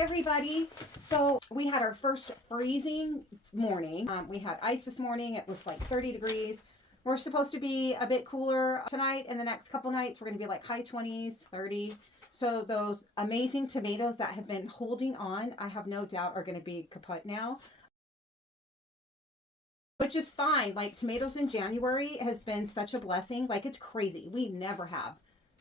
everybody. So we had our first freezing morning. We had ice this morning. It was like 30 degrees. We're supposed to be a bit cooler tonight, and the next couple nights we're going to be like high 20s, 30. So those amazing tomatoes that have been holding on, I have no doubt are going to be kaput now, which is fine. Like, tomatoes in January has been such a blessing. Like, it's crazy. We never have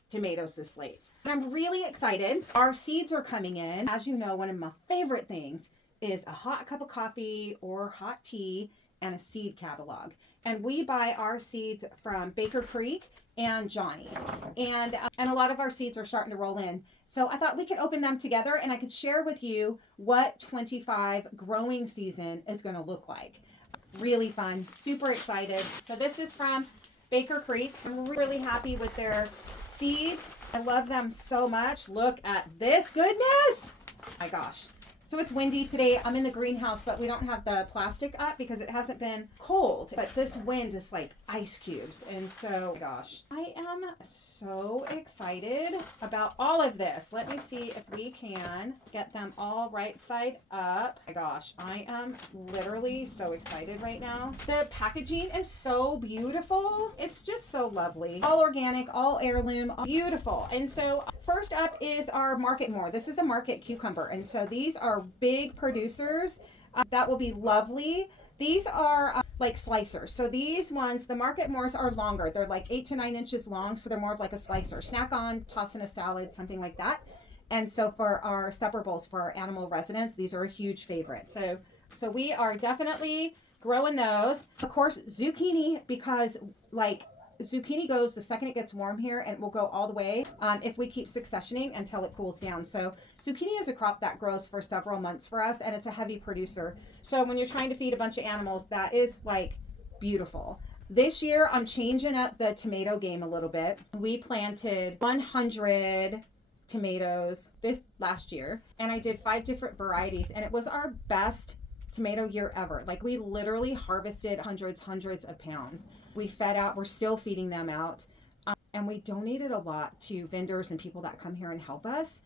tomatoes this late. I'm really excited. Our seeds are coming in. As you know, one of my favorite things is a hot cup of coffee or hot tea and a seed catalog. And we buy our seeds from Baker Creek and Johnny's. And a lot of our seeds are starting to roll in. So I thought we could open them together and I could share with you what 25 growing season is going to look like. Really fun, super excited. So this is from Baker Creek. I'm really happy with their seeds. I love them so much. Look at this goodness. My gosh. So it's windy today. I'm in the greenhouse, but we don't have the plastic up because it hasn't been cold. But this wind is like ice cubes. And so, gosh, I am so excited about all of this. Let me see if we can get them all right side up. My gosh, I am literally so excited right now. The packaging is so beautiful. It's just so lovely. All organic, all heirloom, all beautiful. And so first up is our Market More. This is a market cucumber. And so these are big producers. That will be lovely. These are like slicers. So these ones, the Market Mores, are longer. They're like 8 to 9 inches long. So they're more of like a slicer. Snack on, toss in a salad, something like that. And so for our supper bowls for our animal residents, these are a huge favorite. So we are definitely growing those. Of course, zucchini, because like zucchini goes the second it gets warm here, and it will go all the way if we keep successioning until it cools down. So zucchini is a crop that grows for several months for us, and it's a heavy producer. So when you're trying to feed a bunch of animals, that is like beautiful. This year, I'm changing up the tomato game a little bit. We planted 100 tomatoes this last year, and I did 5 different varieties, and it was our best tomato year ever. Like, we literally harvested hundreds of pounds. We fed out, we're still feeding them out. And we donated a lot to vendors and people that come here and help us.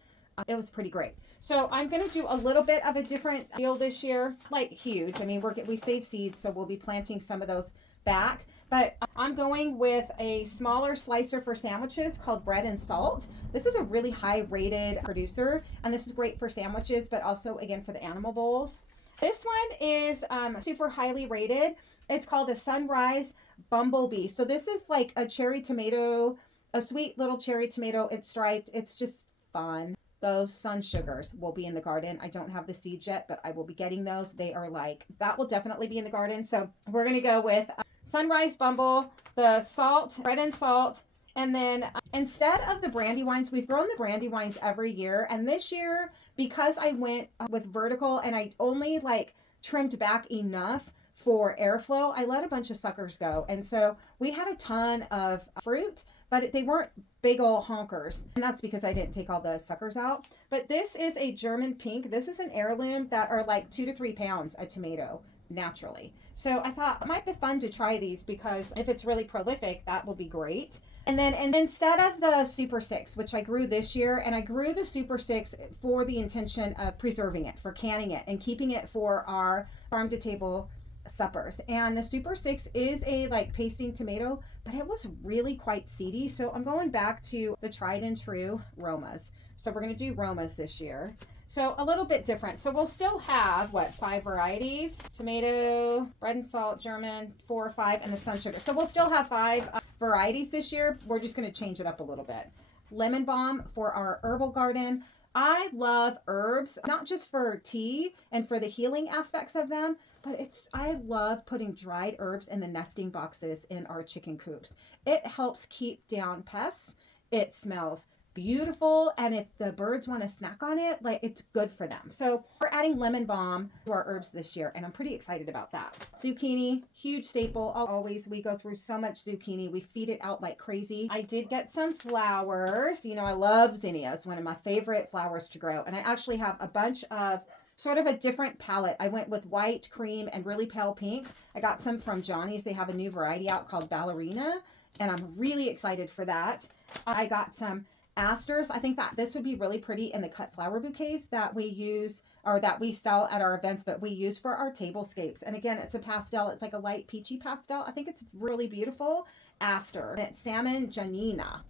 It was pretty great. So I'm going to do a little bit of a different deal this year, like huge. I mean, we save seeds, so we'll be planting some of those back. But I'm going with a smaller slicer for sandwiches called Bread and Salt. This is a really high rated producer, and this is great for sandwiches, but also again for the animal bowls. This one is super highly rated. It's called a Sunrise Bumblebee. So this is like a cherry tomato, a sweet little cherry tomato. It's striped. It's just fun. Those sun sugars will be in the garden. I don't have the seeds yet, but I will be getting those. They are like, that will definitely be in the garden. So we're going to go with Sunrise Bumble, the salt, Bread and Salt. And then instead of the Brandywines, we've grown the Brandywines every year. And this year, because I went with vertical and I only like trimmed back enough for airflow, I let a bunch of suckers go. And so we had a ton of fruit, but they weren't big old honkers. And that's because I didn't take all the suckers out. But this is a German pink. This is an heirloom that are like 2 to 3 pounds a tomato naturally. So I thought it might be fun to try these, because if it's really prolific, that will be great. And instead of the Super 6, which I grew this year, and I grew the Super 6 for the intention of preserving it, for canning it, and keeping it for our farm to table suppers. And the Super 6 is a like pasting tomato, but it was really quite seedy. So I'm going back to the tried and true Romas. So we're going to do Romas this year. So a little bit different. So we'll still have, 5 varieties? Tomato, Bread and Salt, German, 4 or 5, and the sun sugar. So we'll still have 5 varieties this year. We're just going to change it up a little bit. Lemon balm for our herbal garden. I love herbs, not just for tea and for the healing aspects of them, but I love putting dried herbs in the nesting boxes in our chicken coops. It helps keep down pests. It smells beautiful, and if the birds want to snack on it, like, it's good for them. So we're adding lemon balm to our herbs this year, and I'm pretty excited about that. Zucchini, huge staple. Always, we go through so much zucchini. We feed it out like crazy. I did get some flowers. You know, I love zinnias, one of my favorite flowers to grow, and I actually have a bunch of sort of a different palette. I went with white, cream, and really pale pinks. I got some from Johnny's. They have a new variety out called Ballerina, and I'm really excited for that. I got some asters. I think that this would be really pretty in the cut flower bouquets that we use or that we sell at our events, but we use for our tablescapes. And again, it's a pastel. It's like a light peachy pastel. I think it's really beautiful. Aster. And it's Salmon Janina.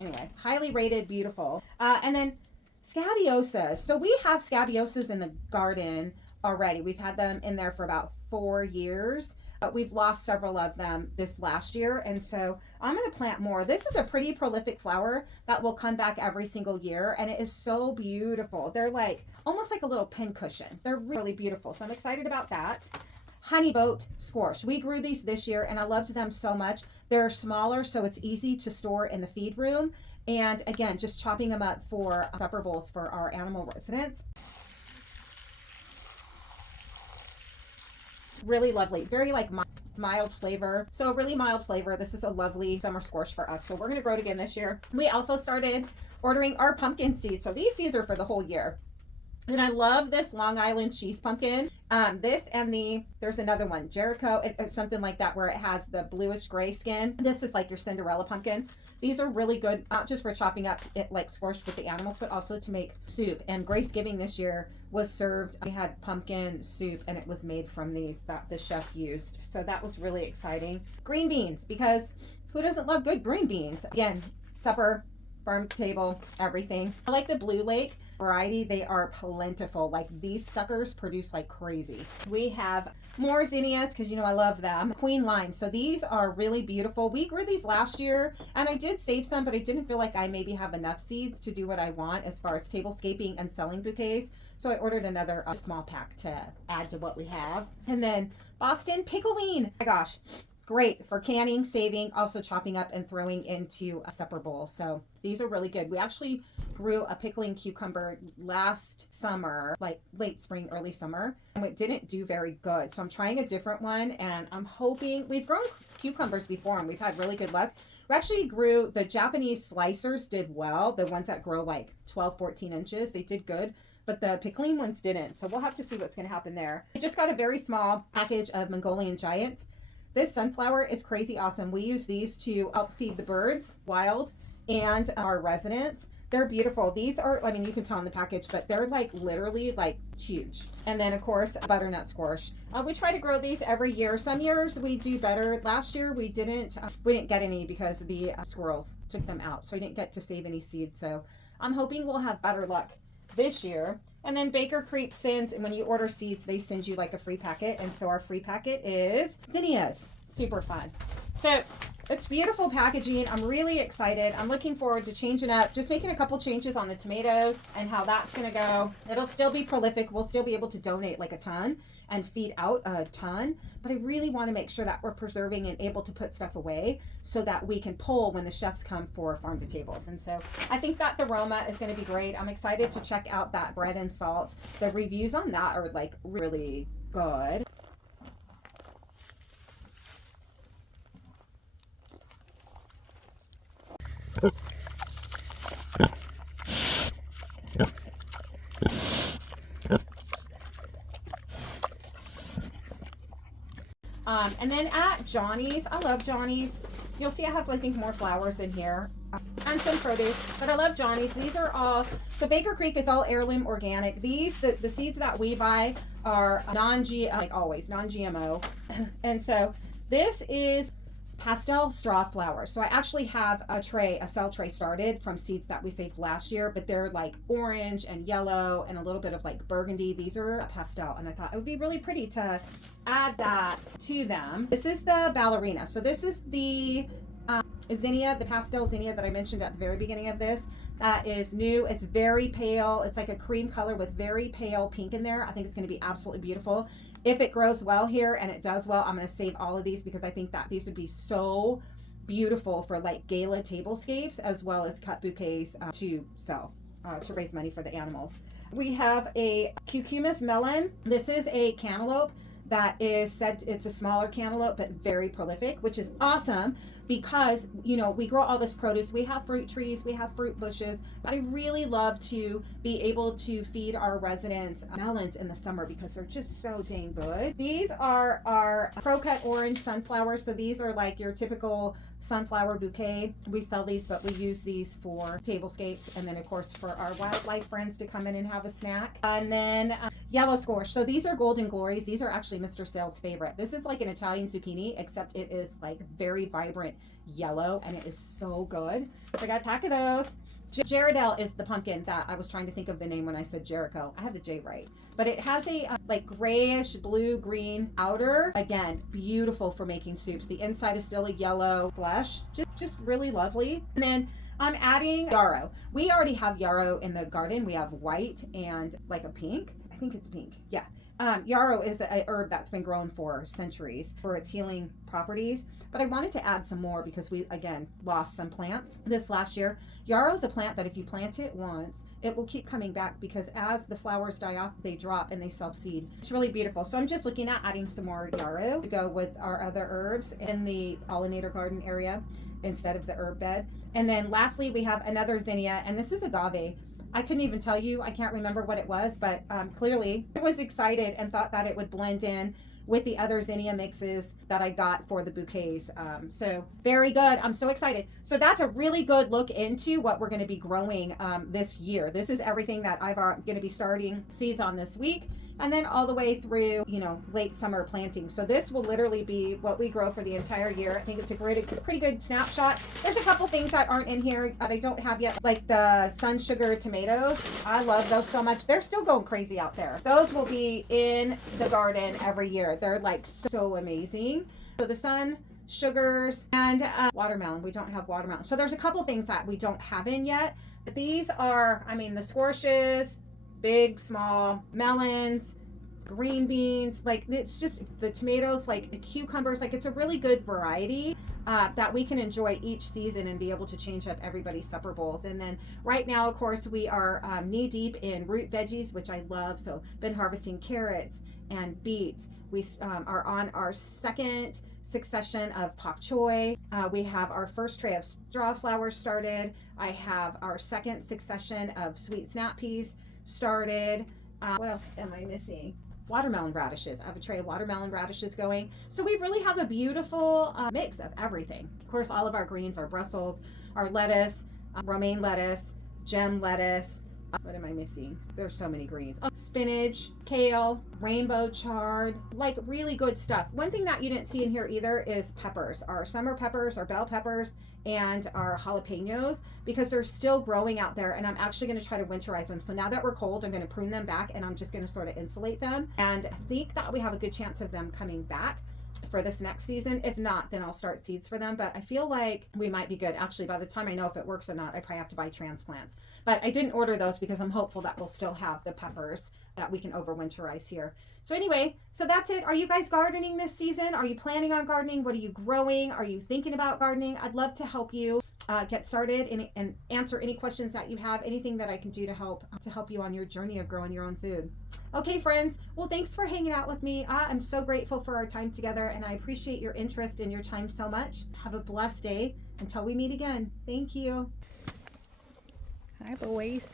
Anyway, highly rated, beautiful. And then scabiosas. So we have scabiosas in the garden already. We've had them in there for about 4 years. But we've lost several of them this last year, and so I'm going to plant more. This is a pretty prolific flower that will come back every single year, and it is so beautiful. They're like almost like a little pin cushion. They're really beautiful, so I'm excited about that. Honeyboat squash. We grew these this year, and I loved them so much. They're smaller, so it's easy to store in the feed room, and again, just chopping them up for supper bowls for our animal residents. Really lovely, very like mild flavor. So really mild flavor. This is a lovely summer squash for us. So we're going to grow it again this year. We also started ordering our pumpkin seeds. So these seeds are for the whole year. And I love this Long Island cheese pumpkin. This and there's another one, Jericho. It's something like that where it has the bluish gray skin. This is like your Cinderella pumpkin. These are really good, not just for chopping up it like squashed with the animals, but also to make soup. And Grace Giving this year was served. We had pumpkin soup and it was made from these that the chef used. So that was really exciting. Green beans, because who doesn't love good green beans? Again, supper, farm table, everything. I like the Blue Lake variety. They are plentiful. Like these suckers produce like crazy. We have more zinnias because you know I love them. Queen lime. So these are really beautiful. We grew these last year and I did save some, but I didn't feel like I maybe have enough seeds to do what I want as far as tablescaping and selling bouquets. So I ordered another small pack to add to what we have. And then Boston pickleweed. Oh my gosh. Great for canning, saving, also chopping up and throwing into a supper bowl. So these are really good. We actually grew a pickling cucumber last summer, like late spring, early summer, and it didn't do very good. So I'm trying a different one and I'm hoping, we've grown cucumbers before and we've had really good luck. We actually grew, the Japanese slicers did well. The ones that grow like 12, 14 inches, they did good. But the pickling ones didn't. So we'll have to see what's going to happen there. I just got a very small package of Mongolian Giants. This sunflower is crazy awesome. We use these to help feed the birds, wild, and our residents. They're beautiful. These are, I mean, you can tell in the package, but they're like literally like huge. And then of course, butternut squash. We try to grow these every year. Some years we do better. Last year we didn't get any because the squirrels took them out. So we didn't get to save any seeds. So I'm hoping we'll have better luck this year. And then Baker Creek sends, and when you order seeds, they send you like a free packet. And so our free packet is zinnias. Super fun. So it's beautiful packaging. I'm really excited. I'm looking forward to changing up, just making a couple changes on the tomatoes and how that's going to go. It'll still be prolific. We'll still be able to donate like a ton and feed out a ton. But I really want to make sure that we're preserving and able to put stuff away so that we can pull when the chefs come for farm to tables. And so I think that the Roma is going to be great. I'm excited to check out that bread and salt. The reviews on that are like really good. And then at Johnny's, I love Johnny's. You'll see I have, I think, more flowers in here and some produce, but I love Johnny's. These are all, so Baker Creek is all heirloom organic. These, the seeds that we buy are like always, non-GMO. And so this is pastel straw flowers. So I actually have a cell tray started from seeds that we saved last year, but they're like orange and yellow and a little bit of like burgundy. These are pastel, and I thought it would be really pretty to add that to them. This is the ballerina. So this is the zinnia, the pastel zinnia that I mentioned at the very beginning of this. That is new. It's very pale. It's like a cream color with very pale pink in there. I think it's going to be absolutely beautiful. If it grows well here, and it does well, I'm going to save all of these because I think that these would be so beautiful for like gala tablescapes as well as cut bouquets to sell, to raise money for the animals. We have a cucumis melon. This is a cantaloupe that is said, it's a smaller cantaloupe but very prolific, which is awesome. because, you know, we grow all this produce. We have fruit trees, we have fruit bushes, but I really love to be able to feed our residents melons in the summer because they're just so dang good. These are our croquette orange sunflowers. So these are like your typical sunflower bouquet. We sell these, but we use these for tablescapes, and then of course for our wildlife friends to come in and have a snack. And then yellow squash. So these are golden glories. These are actually Mr. Sale's favorite. This is like an Italian zucchini, except it is like very vibrant yellow, and it is so good. So I got a pack of those. Gerardelle is the pumpkin that I was trying to think of the name when I said Jericho. I had the J right. But it has a like grayish blue green outer. Again, beautiful for making soups. The inside is still a yellow flesh. Just really lovely. And then I'm adding yarrow. We already have yarrow in the garden. We have white and like a pink. I think it's pink. Yeah. Yarrow is a herb that's been grown for centuries for its healing properties. But I wanted to add some more because we, again, lost some plants this last year. Yarrow is a plant that if you plant it once, it will keep coming back because as the flowers die off, they drop and they self-seed. It's really beautiful. So I'm just looking at adding some more yarrow to go with our other herbs in the pollinator garden area instead of the herb bed. And then lastly, we have another zinnia, and this is agave. I couldn't even tell you, I can't remember what it was, but clearly I was excited and thought that it would blend in with the other zinnia mixes that I got for the bouquets. So very good. I'm so excited. So that's a really good look into what we're going to be growing this year. This is everything that I'm going to be starting seeds on this week, and then all the way through, you know, late summer planting. So this will literally be what we grow for the entire year. I think it's a pretty good snapshot. There's a couple things that aren't in here that I don't have yet, like the sun sugar tomatoes. I love those so much. They're still going crazy out there. Those will be in the garden every year. They're like so amazing. So the sun sugars and watermelon. We don't have watermelon. So there's a couple things that we don't have in yet. But these are, I mean, the squashes, big, small, melons, green beans, like it's just the tomatoes, like the cucumbers, like it's a really good variety that we can enjoy each season and be able to change up everybody's supper bowls. And then right now, of course, we are knee deep in root veggies, which I love. So been harvesting carrots and beets. We are on our second succession of pak choy. We have our first tray of straw flowers started. I have our second succession of sweet snap peas started. What else am I missing? Watermelon radishes. I have a tray of watermelon radishes going. So we really have a beautiful mix of everything. Of course, all of our greens are Brussels, our lettuce, romaine lettuce, gem lettuce. What am I missing? There's so many greens. Oh, spinach, kale, rainbow chard, like really good stuff. One thing that you didn't see in here either is peppers. Our summer peppers, our bell peppers, and our jalapenos, because they're still growing out there, and I'm actually going to try to winterize them. So now that we're cold, I'm going to prune them back, and I'm just going to sort of insulate them. And I think that we have a good chance of them coming back for this next season. If not, then I'll start seeds for them. But I feel like we might be good. Actually, by the time I know if it works or not, I probably have to buy transplants. But I didn't order those because I'm hopeful that we'll still have the peppers that we can overwinterize here. So anyway, so that's it. Are you guys gardening this season? Are you planning on gardening? What are you growing? Are you thinking about gardening? I'd love to help you get started and answer any questions that you have, anything that I can do to help you on your journey of growing your own food. Okay, friends. Well, thanks for hanging out with me. I'm so grateful for our time together, and I appreciate your interest and your time so much. Have a blessed day until we meet again. Thank you. Hi, boys.